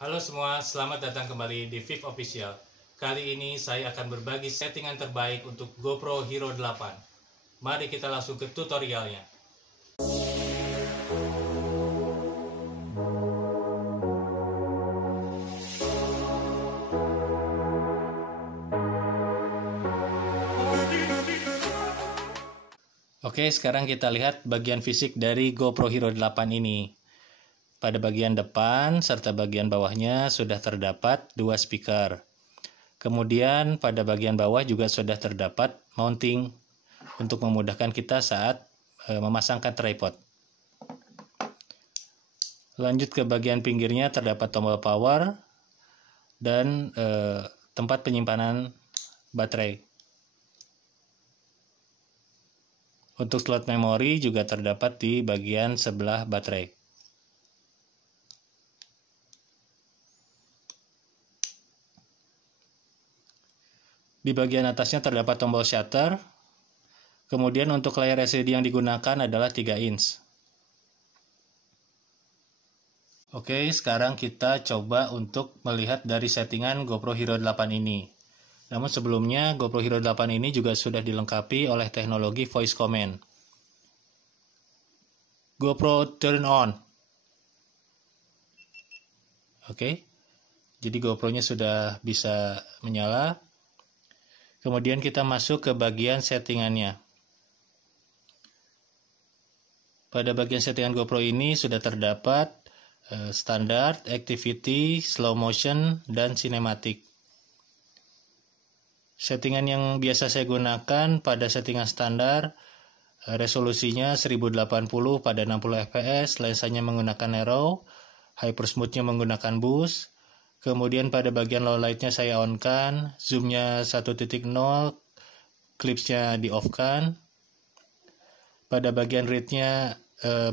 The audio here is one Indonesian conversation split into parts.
Halo semua, selamat datang kembali di Viv Official. Kali ini saya akan berbagi settingan terbaik untuk GoPro Hero 8. Mari kita langsung ke tutorialnya. Oke, sekarang kita lihat bagian fisik dari GoPro Hero 8 ini. Pada bagian depan serta bagian bawahnya sudah terdapat dua speaker. Kemudian pada bagian bawah juga sudah terdapat mounting untuk memudahkan kita saat memasangkan tripod. Lanjut ke bagian pinggirnya terdapat tombol power dan tempat penyimpanan baterai. Untuk slot memori juga terdapat di bagian sebelah baterai. Di bagian atasnya terdapat tombol shutter. Kemudian untuk layar LCD yang digunakan adalah 3 inch. Oke, sekarang kita coba untuk melihat dari settingan GoPro Hero 8 ini. Namun sebelumnya GoPro Hero 8 ini juga sudah dilengkapi oleh teknologi voice command. GoPro turn on. Oke. Jadi GoPro-nya sudah bisa menyala. Kemudian kita masuk ke bagian settingannya. Pada bagian settingan GoPro ini sudah terdapat standar, activity, slow motion, dan cinematic. Settingan yang biasa saya gunakan pada settingan standar, resolusinya 1080 pada 60 fps, lensanya menggunakan narrow, hypersmooth-nya menggunakan boost. Kemudian pada bagian low light-nya saya on-kan, zoom-nya 1.0, clips-nya di-off-kan. Pada bagian read-nya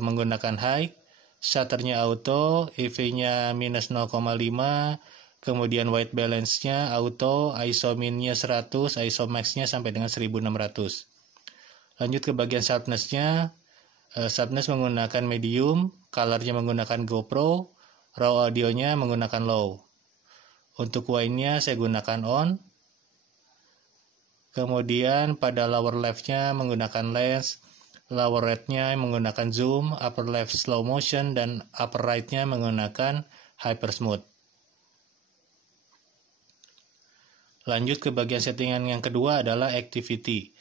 menggunakan high, shutter-nya auto, EV-nya minus 0,5, kemudian white balance-nya auto, ISO min-nya 100, ISO max-nya sampai dengan 1600. Lanjut ke bagian sharpness-nya, sharpness menggunakan medium, color-nya menggunakan GoPro, raw audio-nya menggunakan low. Untuk whine-nya saya gunakan on. Kemudian pada lower left-nya menggunakan lens, lower right-nya menggunakan zoom, upper left slow motion, dan upper right-nya menggunakan hypersmooth. Lanjut ke bagian settingan yang kedua adalah activity.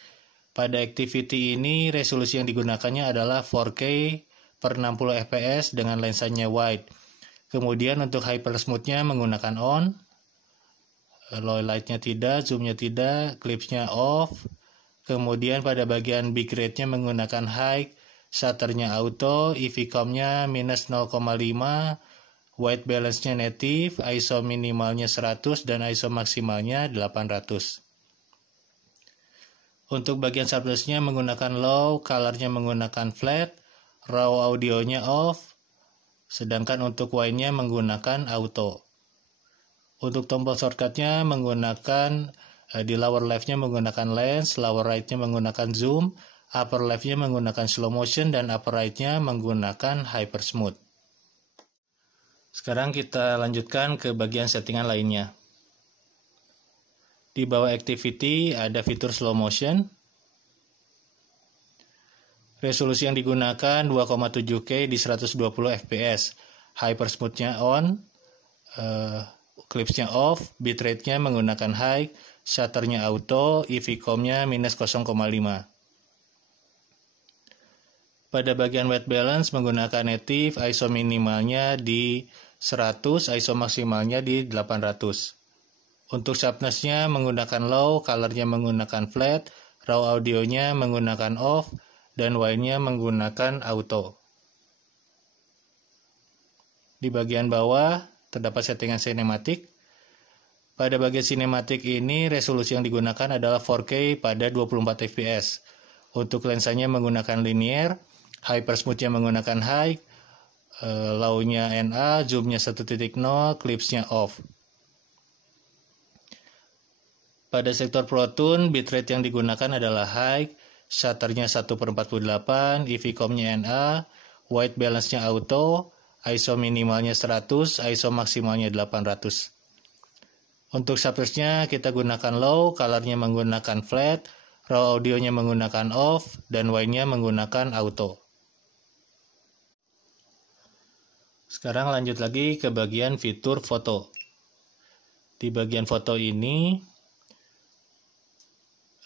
Pada activity ini resolusi yang digunakannya adalah 4K per 60 fps dengan lensanya wide. Kemudian untuk hypersmooth-nya menggunakan on, low light-nya tidak, zoom-nya tidak, clips-nya off. Kemudian pada bagian bitrate-nya menggunakan high, shutter-nya auto, EVCOM-nya minus 0,5, white balance-nya native, ISO minimalnya 100 dan ISO maksimalnya 800. Untuk bagian sharpness-nya menggunakan low, color-nya menggunakan flat, raw audio-nya off, sedangkan untuk whine-nya menggunakan auto. Untuk tombol shortcut-nya menggunakan di lower left-nya menggunakan lens, lower right-nya menggunakan zoom, upper left-nya menggunakan slow motion, dan upper right-nya menggunakan hypersmooth. Sekarang kita lanjutkan ke bagian settingan lainnya. Di bawah activity ada fitur slow motion. Resolusi yang digunakan 2,7K di 120 fps. Hypersmooth-nya on, clips-nya off, bitrate-nya menggunakan high, shutter-nya auto, EVCOM-nya minus 0,5. Pada bagian white balance menggunakan native, ISO minimalnya di 100, ISO maksimalnya di 800. Untuk sharpness-nya menggunakan low, color-nya menggunakan flat, raw audio-nya menggunakan off, dan whine-nya menggunakan auto. Di bagian bawah terdapat settingan sinematik. Pada bagian sinematik ini resolusi yang digunakan adalah 4K pada 24 fps. Untuk lensanya menggunakan linear, hypersmooth-nya menggunakan high, low-nya NA, zoom-nya 1.0, clips-nya off. Pada sektor Pro Tune, bitrate yang digunakan adalah high, shutter-nya 1/48, EVCOM-nya NA, white balance-nya auto, ISO minimalnya 100, ISO maksimalnya 800. Untuk sharpness-nya kita gunakan low, color-nya menggunakan flat, raw audio-nya menggunakan off, dan whine-nya menggunakan auto. Sekarang lanjut lagi ke bagian fitur foto. Di bagian foto ini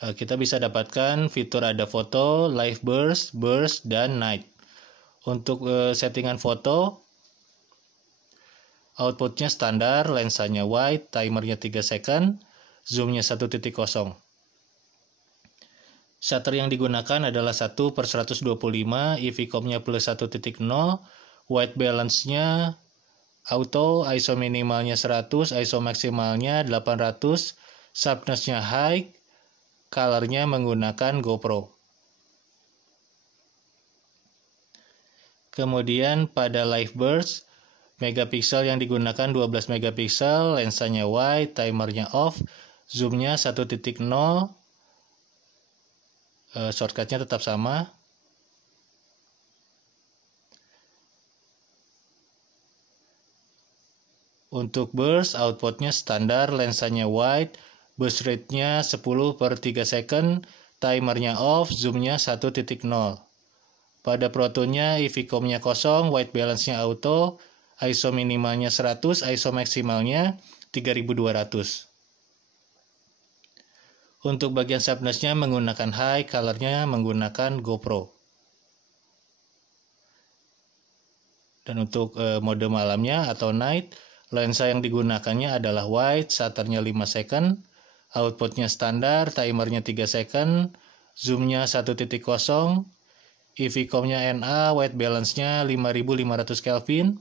kita bisa dapatkan fitur ada foto, live burst, burst, dan night. Untuk settingan foto, outputnya standar, lensanya wide, timernya 3 second, zoomnya 1.0. Shutter yang digunakan adalah 1/125, EVCOM-nya plus 1.0, white balance-nya auto, ISO minimalnya 100, ISO maksimalnya 800, sharpness-nya high, color-nya menggunakan GoPro. Kemudian pada live burst, megapiksel yang digunakan 12 megapiksel, lensanya wide, timernya off, zoomnya 1.0, shortcutnya tetap sama. Untuk burst, outputnya standar, lensanya wide, burst rate-nya 10/3 second, timernya off, zoomnya 1.0. Pada Proton-nya, EVCOM-nya kosong, white balance-nya auto, ISO minimalnya 100, ISO maksimalnya 3200. Untuk bagian sharpness-nya menggunakan high, color-nya menggunakan GoPro. Dan untuk mode malamnya atau night, lensa yang digunakannya adalah wide, shutternya 5 second, outputnya standar, timernya 3 second, zoomnya 1.0, EVCOM-nya NA, white balance-nya 5500 Kelvin,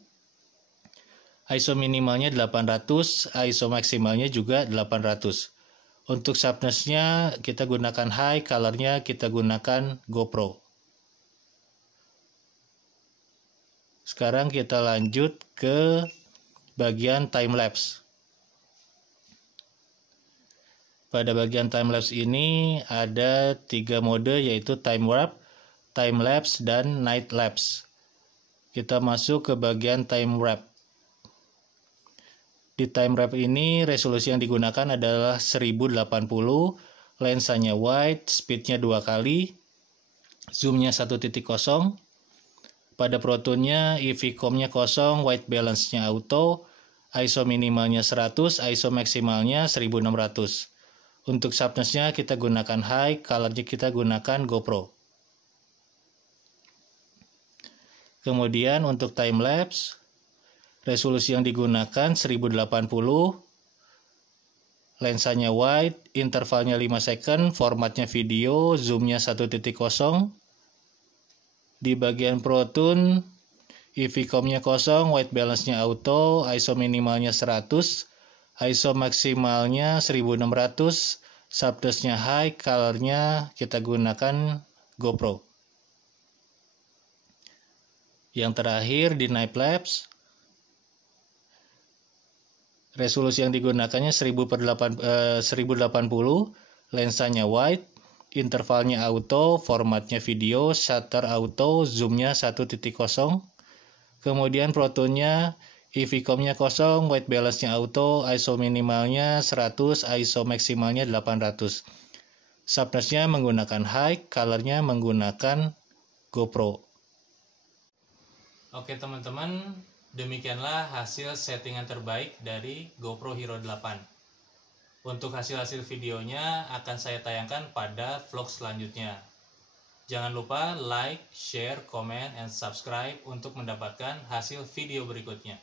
ISO minimalnya 800, ISO maksimalnya juga 800. Untuk sharpness-nya kita gunakan high, color-nya kita gunakan GoPro. Sekarang kita lanjut ke bagian time-lapse. Pada bagian time-lapse ini ada 3 mode, yaitu time warp, time-lapse, dan night-lapse. Kita masuk ke bagian time warp. Di time warp ini resolusi yang digunakan adalah 1080, lensanya wide, speednya 2 kali, zoomnya 1.0. Pada Proton-nya EVCOM-nya kosong, white balance-nya auto, ISO minimalnya 100, ISO maksimalnya 1600. Untuk sharpness-nya kita gunakan high, color-nya kita gunakan GoPro. Kemudian untuk time lapse, resolusi yang digunakan 1080, lensanya wide, intervalnya 5 second, formatnya video, zoomnya 1.0. Di bagian Proton, EVCOM-nya kosong, white balance-nya auto, ISO minimalnya 100, ISO maksimalnya 1600, sharpness-nya high, color-nya kita gunakan GoPro. Yang terakhir di night lapse, resolusi yang digunakannya 1080, lensanya wide, intervalnya auto, formatnya video, shutter auto, zoomnya 1.0. Kemudian Proton-nya EVCOM-nya kosong, white balance-nya auto, ISO minimalnya 100, ISO maksimalnya 800. Sharpness-nya menggunakan high, color-nya menggunakan GoPro. Oke teman-teman, demikianlah hasil settingan terbaik dari GoPro Hero 8. Untuk hasil-hasil videonya akan saya tayangkan pada vlog selanjutnya. Jangan lupa like, share, comment, and subscribe untuk mendapatkan hasil video berikutnya.